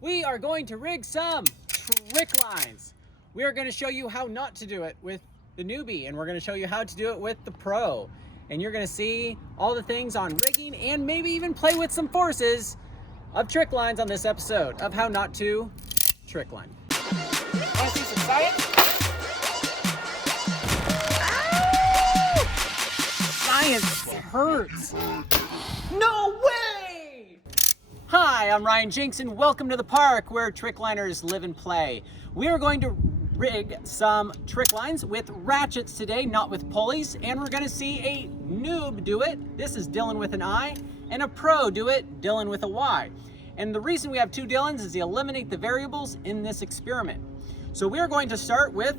we are going to rig some trick lines. We are going to show you how not to do it with the newbie, and we're going to show you how to do it with the pro. And you're going to see all the things on rigging and maybe even play with some forces of trick lines on this episode of how not to trick line. Want to see some science? Ow! Science hurts. No way! Hi, I'm Ryan Jinks and welcome to the park where trick liners live and play. We are going to rig some trick lines with ratchets today, not with pulleys, and we're going to see a noob do it. This is Dylan with an I, and a pro do it, Dylan with a Y. And the reason we have two Dylans is to eliminate the variables in this experiment. So we are going to start with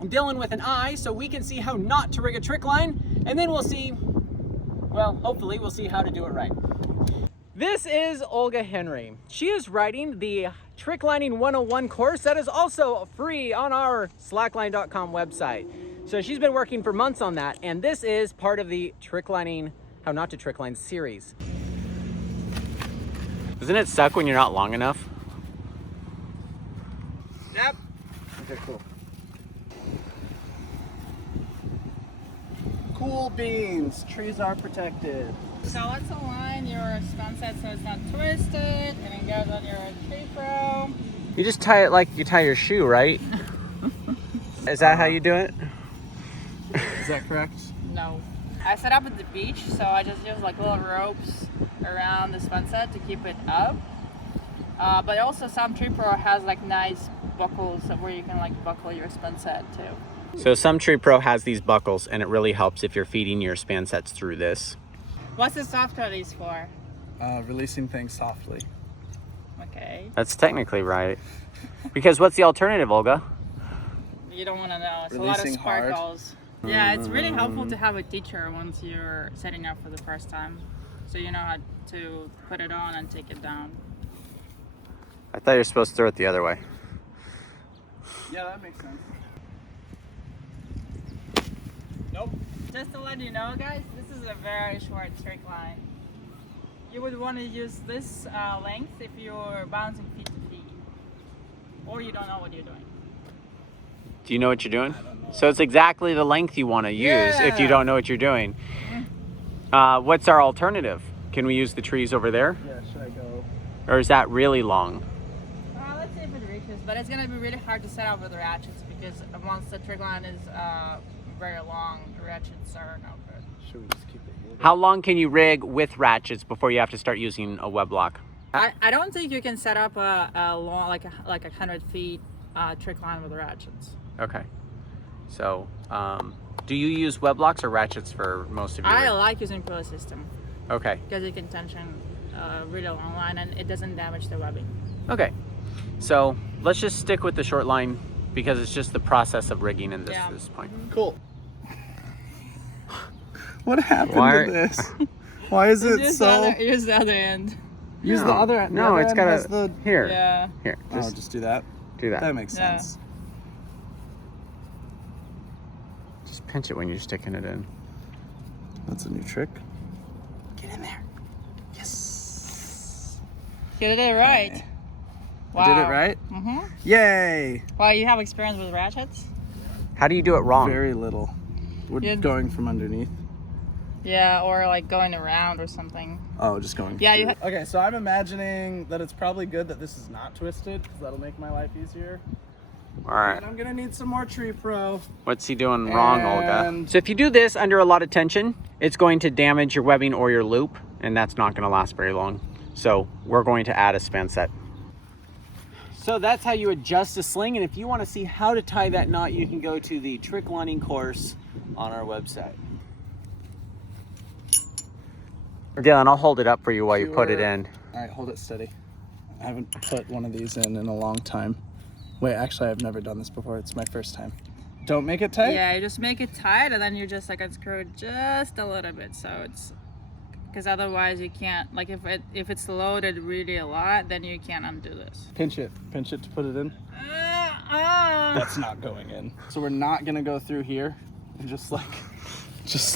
Dylan with an I so we can see how not to rig a trick line, and then we'll see, well, hopefully we'll see how to do it right. This is Olga Henry. She is writing the TRICKLINE 101 course that is also free on our Slackline.com website. So she's been working for months on that, and this is part of the TRICKLINING How Not to Trick Line series. Doesn't it suck when you're not long enough? Yep. Okay, cool. Cool beans. Trees are protected. So let's align your span set so it's not twisted, and it goes on your tree pro. You just tie it like you tie your shoe, right? Is that how you do it? Is that correct? No. I set up at the beach, so I just use like little ropes around the span set to keep it up. But also some tree pro has like nice buckles where you can like buckle your span set too. So some Tree Pro has these buckles, and it really helps if you're feeding your span sets through this. What's the soft release for? Releasing things softly. Okay. That's technically right. Because what's the alternative, Olga? You don't want to know. It's Releasing a lot of sparkles. Yeah, it's really helpful to have a teacher once you're setting up for the first time, so you know how to put it on and take it down. I thought you were supposed to throw it the other way. Yeah, that makes sense. Nope. Just to let you know, guys, this is a very short trick line. You would want to use this length if you're bouncing feet to feet, or you don't know what you're doing. Do you know what you're doing? I don't know. So it's exactly the length you want to use if you don't know what you're doing. What's our alternative? Can we use the trees over there? Yeah, should I go? Or is that really long? Let's see if it reaches, but it's going to be really hard to set up with the ratchets because once the trick line is very long, the ratchets are no good. Should we just keep it here? How long can you rig with ratchets before you have to start using a web lock? I don't think you can set up a long, like 100 feet trick line with the ratchets. Okay. So, do you use web locks or ratchets for most of your I rigs? like using pulley system Okay. because you can tension really long line and it doesn't damage the webbing. Okay. So let's just stick with the short line because it's just the process of rigging in this point. Cool. What happened Why- to this? Why is it so? Use the other end. Use the other end. No, it's got has a the. here. Yeah. Here. Oh, just do that. do that. That makes Yeah. sense. Just pinch it when you're sticking it in. That's a new trick. Get in there. Yes. You did it right. Okay. Wow. I did it right? Mm-hmm. Yay! Well, you have experience with ratchets? How do you do it wrong? Very little. We're Yeah. going from underneath. Yeah, or like going around or something. Oh, just going. Yeah, you Okay, so I'm imagining that it's probably good that this is not twisted because that'll make my life easier. All right. And I'm gonna need some more Tree Pro. What's he doing wrong, Olga? And- So if you do this under a lot of tension, it's going to damage your webbing or your loop, and that's not going to last very long. So we're going to add a span set. So that's how you adjust a sling, and if you want to see how to tie that knot, you can go to the trick lining course on our website. Dylan, I'll hold it up for you while you put it in. All right, hold it steady. I haven't put one of these in a long time. Wait, actually, I've never done this before. It's my first time. Don't make it tight? Yeah, you just make it tight and then you just like unscrew it just a little bit, so it's because otherwise you can't, like if it's loaded really a lot, then you can't undo this. Pinch it to put it in. That's not going in. So we're not gonna go through here and just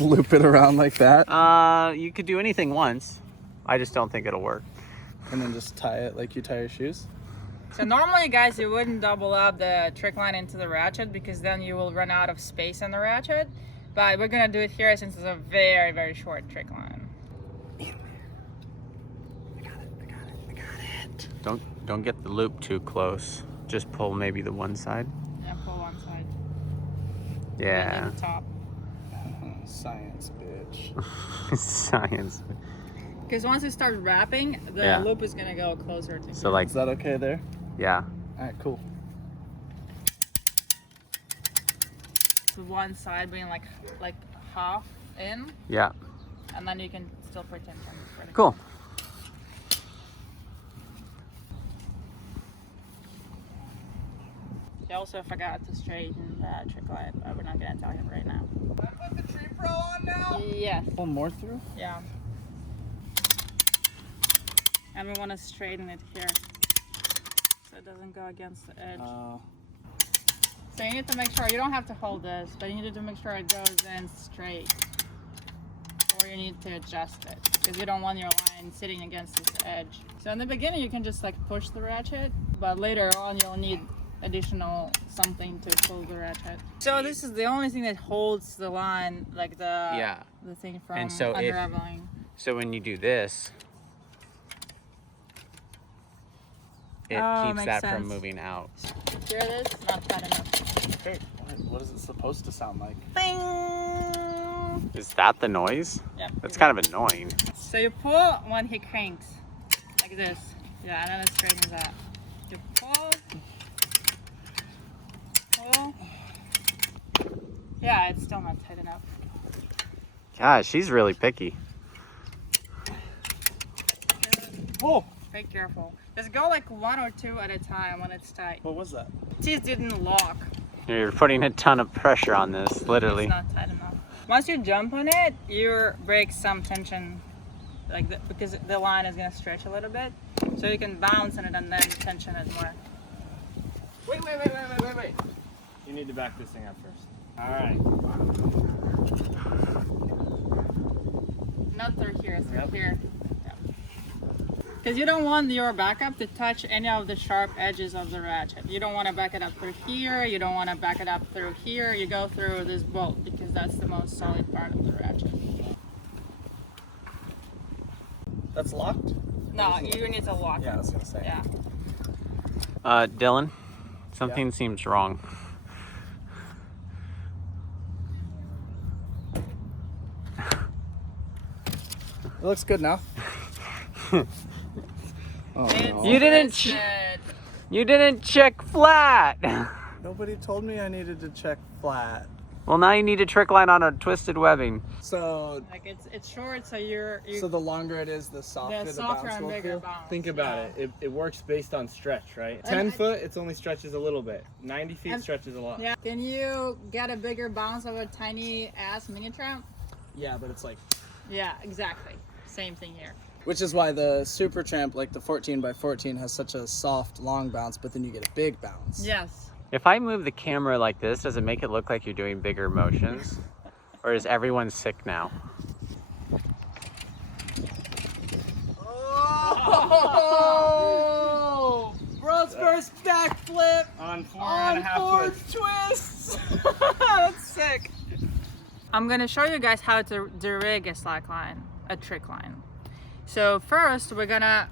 loop it around like that. You could do anything once. I just don't think it'll work. And then just tie it like you tie your shoes? So normally, guys, you wouldn't double up the trick line into the ratchet because then you will run out of space on the ratchet. But we're gonna do it here since it's a very, very short trick line. In there. I got it. Don't get the loop too close. Just pull maybe the one side. Yeah, pull one side. Yeah. And the top. Science, bitch. Science. Because once you start wrapping, the loop is gonna go closer to. So like, Is that okay there? yeah. All right, cool. The one side being like half in, Yeah. and then you can still pretend it's pretty Cool. You also forgot to straighten the trick line, but we're not gonna tell him right now. Can I put the tree pro on now? Yes. One more through? Yeah. And we want to straighten it here so it doesn't go against the edge. So you need to make sure, you don't have to hold this, but you need to make sure it goes in straight. Or you need to adjust it because you don't want your line sitting against this edge. So in the beginning you can just like push the ratchet, but later on you'll need additional something to pull the ratchet. So this is the only thing that holds the line, like the thing from And so unraveling. So when you do this, it keeps makes that sense. from moving out. Here it is, not tight enough. Hey, what is it supposed to sound like? Bing! Is that the noise? Yeah. That's kind of annoying. So you pull when he cranks, like this. Yeah, and then it straightens out. You pull. Pull. Yeah, it's still not tight enough. Gosh, she's really picky. Whoa! Be careful. Just go like one or two at a time when it's tight. What was that? Teeth didn't lock. You're putting a ton of pressure on this, literally. It's not tight enough. Once you jump on it, you break some tension, because the line is gonna stretch a little bit, so you can bounce on it and then tension it more. Wait. You need to back this thing up first. Alright. Not through here, through here. Because you don't want your backup to touch any of the sharp edges of the ratchet. You don't want to back it up through here. You don't want to back it up through here. You go through this bolt because that's the most solid part of the ratchet. That's locked? No, you need to lock Yeah, I it. was gonna say. Yeah. Dylan, something seems wrong. It looks good now. Oh, no. You didn't check flat. Nobody told me I needed to check flat. Well, now you need a trick line on a twisted webbing. So, Like it's short, so you so the longer it is, the softer the softer bounce and will bigger feel. bounce. Think about it. It works based on stretch, right? And 10 I- foot, it's only stretches a little bit. 90 feet And- stretches a lot. Yeah. Can you get a bigger bounce of a tiny ass mini tramp? Yeah, but it's like... Yeah, exactly. Same thing here. Which is why the Super Tramp, like the 14x14, has such a soft, long bounce, but then you get a big bounce. Yes. If I move the camera like this, does it make it look like you're doing bigger motions? Or is everyone sick now? Oh! World's first backflip On four on and a half 4 twists. twists! That's sick. I'm gonna show you guys how to rig a slackline, a trick line. So first, we're gonna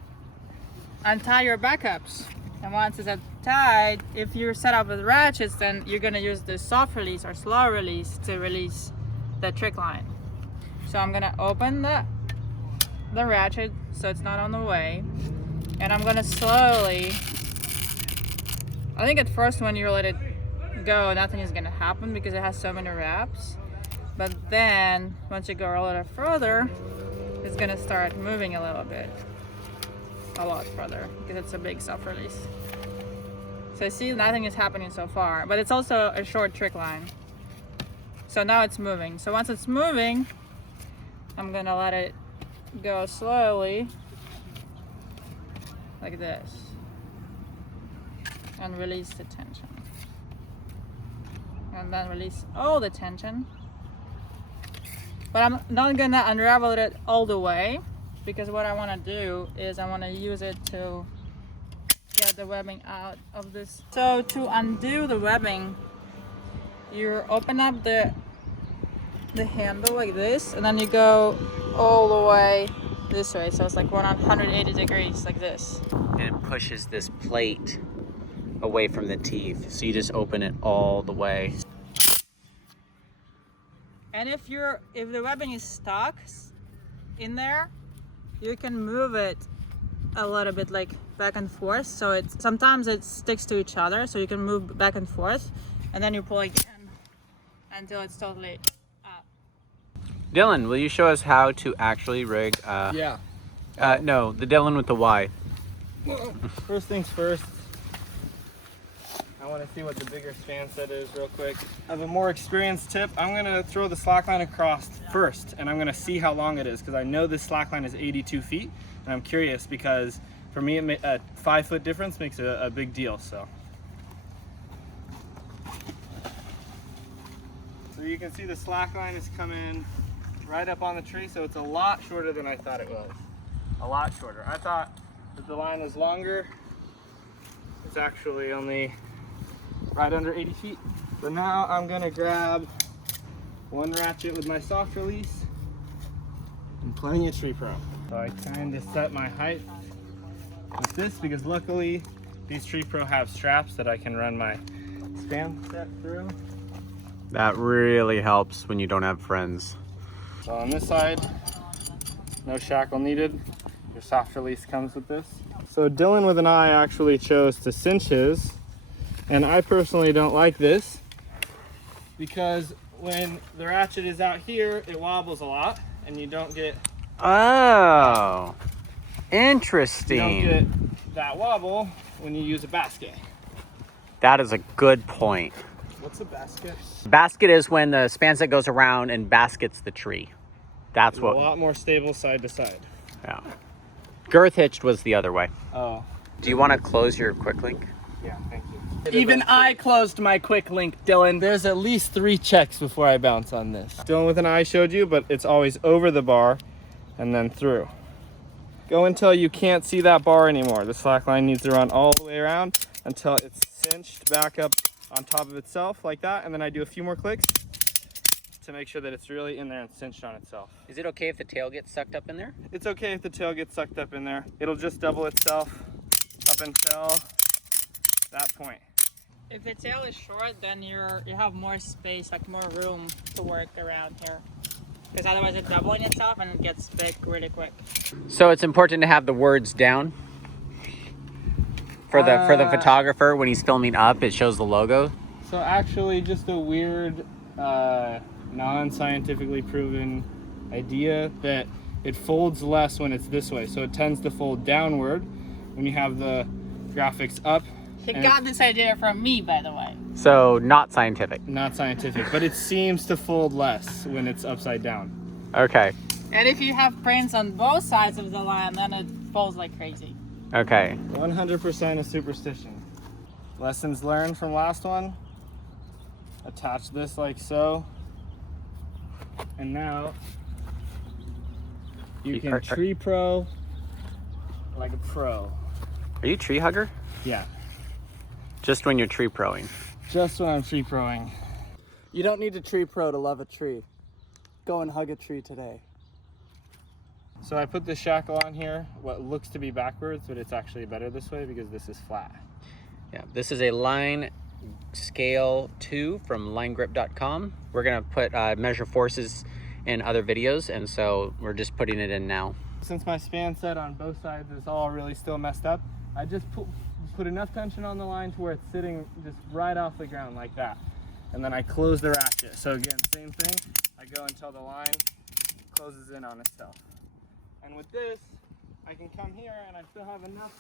untie your backups. And once it's tied, if you're set up with ratchets, then you're gonna use the soft release or slow release to release the trick line. So I'm gonna open the ratchet so it's not on the way. And I'm gonna slowly, I think at first when you let it go, nothing is gonna happen because it has so many wraps. But then once you go a little further, it's gonna start moving a little bit. A lot further because it's a big soft release. So see, nothing is happening so far, but it's also a short trick line. So now it's moving. So once it's moving, I'm gonna let it go slowly like this and release the tension. And then release all the tension. But I'm not gonna unravel it all the way because what I want to do is I want to use it to get the webbing out of this. So to undo the webbing, you open up the handle like this, and then you go all the way this way. So it's like 180 degrees like this. And it pushes this plate away from the teeth. So you just open it all the way. And if the webbing is stuck in there, you can move it a little bit like back and forth. So sometimes it sticks to each other, so you can move back and forth, and then you pull again until it's totally up. Dylan, will you show us how to actually rig? Yeah. No, the Dylan with the Y. Well, first things first, I want to see what the bigger span set is real quick. I have a more experienced tip. I'm going to throw the slackline across first, and I'm going to see how long it is, because I know this slackline is 82 feet, and I'm curious because for me a 5 foot difference makes a big deal. So you can see the slackline is coming right up on the tree, so it's a lot shorter than I thought it was. A lot shorter. I thought that the line was longer. It's actually only right under 80 feet. So now I'm gonna grab one ratchet with my soft release and plenty of Tree Pro. So I kind of set my height with this because luckily these Tree Pro have straps that I can run my span set through. That really helps when you don't have friends. So on this side, no shackle needed. Your soft release comes with this. So Dylan with an eye actually chose to cinch his, and I personally don't like this because when the ratchet is out here, it wobbles a lot and you don't get Oh, interesting. You don't get that wobble when you use a basket. That is a good point. What's a basket? Basket is when the span set goes around and baskets the tree. That's It's what. a lot more stable side to side. Yeah. Girth hitched was the other way. Oh, Do you want to close your quick link? yeah, thank you. Even I closed my quick link, Dylan. There's at least 3 checks before I bounce on this. Dylan with an eye showed you, but it's always over the bar and then through. Go until you can't see that bar anymore. The slack line needs to run all the way around until it's cinched back up on top of itself like that, and then I do a few more clicks to make sure that it's really in there and cinched on itself. Is it okay if the tail gets sucked up in there? It's okay if the tail gets sucked up in there. It'll just double itself up until that point. If the tail is short, then you have more space, like more room to work around here. Because otherwise it's doubling itself and it gets big really quick. So it's important to have the words down for the photographer when he's filming up. It shows the logo. So actually just a weird, non-scientifically proven idea that it folds less when it's this way. So it tends to fold downward when you have the graphics up. He got this idea from me, by the way. So not scientific. Not scientific, but it seems to fold less when it's upside down. Okay. And if you have prints on both sides of the line, then it folds like crazy. Okay. 100% a superstition. Lessons learned from last one. Attach this like so. And now you can tree pro like a pro. Are you a tree hugger? Yeah, Just when you're tree proing. just when I'm tree proing. You don't need a tree pro to love a tree. Go and hug a tree today. So I put the shackle on here, what looks to be backwards, but it's actually better this way because this is flat. Yeah, this is a line scale 2 from linegrip.com. We're gonna put measure forces in other videos, and so we're just putting it in now. Since my span set on both sides is all really still messed up, I just put enough tension on the line to where it's sitting just right off the ground like that. And then I close the ratchet. So again, same thing. I go until the line closes in on itself. And with this, I can come here and I still have enough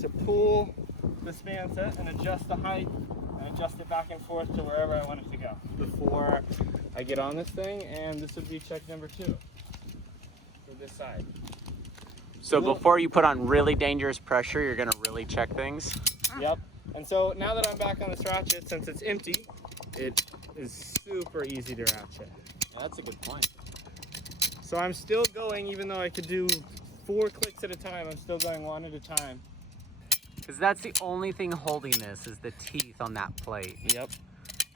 to pull the span set and adjust the height and adjust it back and forth to wherever I want it to go before I get on this thing. And this would be check number 2 for this side. So before you put on really dangerous pressure, you're gonna really check things. Yep. And so now that I'm back on this ratchet, since it's empty, it is super easy to ratchet. That's a good point. So I'm still going, even though I could do 4 clicks at a time. I'm still going 1 at a time. Because that's the only thing holding this is the teeth on that plate. Yep.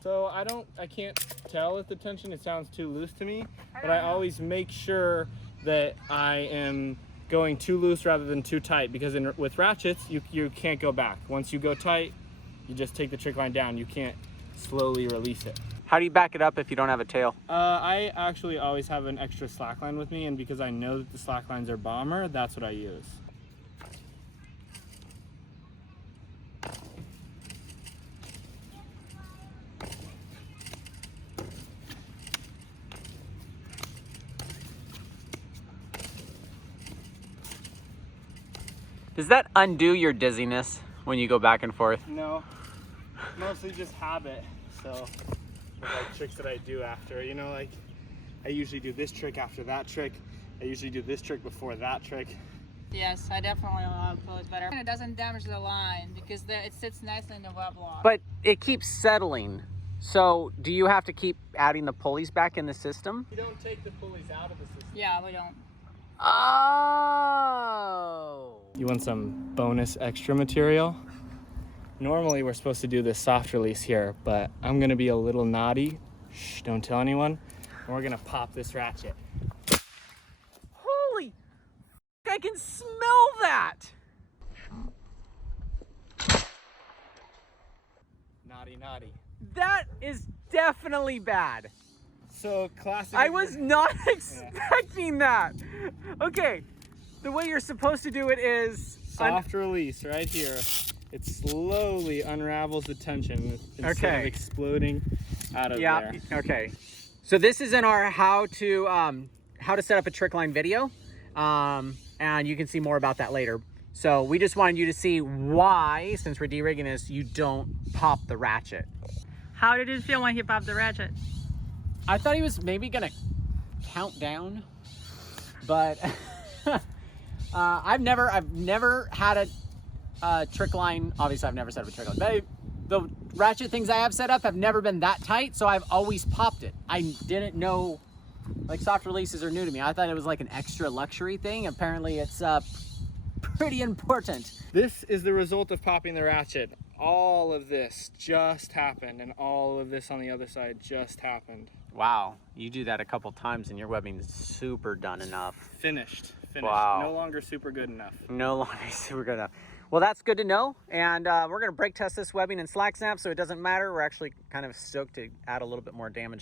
So I can't tell at the tension. It sounds too loose to me, but I always make sure that I am going too loose rather than too tight, because with ratchets, you can't go back. Once you go tight, you just take the trick line down. You can't slowly release it. How do you back it up if you don't have a tail? I actually always have an extra slackline with me, and because I know that the slacklines are bomber, that's what I use. Does that undo your dizziness when you go back and forth? No, mostly just habit. So, like tricks that I do after, you know, like I usually do this trick after that trick. I usually do this trick before that trick. Yes, I definitely want to pull it better. And it doesn't damage the line because it sits nicely in the web lock. But it keeps settling. So do you have to keep adding the pulleys back in the system? You don't take the pulleys out of the system. Yeah, we don't. Oh. You want some bonus extra material? Normally we're supposed to do this soft release here, but I'm gonna be a little naughty. Shh, don't tell anyone. And we're gonna pop this ratchet. Holy, I can smell that. Naughty, naughty. That is definitely bad. So classic. I was not expecting that. Okay, the way you're supposed to do it is soft release right here. It slowly unravels the tension instead of exploding out of there. Okay. So this is in our how to set up a trick line video, and you can see more about that later. So we just wanted you to see why, since we're de-rigging this, you don't pop the ratchet. How did it feel when he popped the ratchet? I thought he was maybe gonna count down, but I've never had a trick line. Obviously, I've never set up a trick line, but the ratchet things I have set up have never been that tight, so I've always popped it. I didn't know, like, soft releases are new to me. I thought it was like an extra luxury thing. Apparently, it's pretty important. This is the result of popping the ratchet. All of this just happened, and all of this on the other side just happened. Wow, you do that a couple times and your webbing's super done enough. Finished. Wow. No longer super good enough. No longer super good enough. Well, that's good to know. And we're gonna brake test this webbing in slack snap, so it doesn't matter. We're actually kind of stoked to add a little bit more damage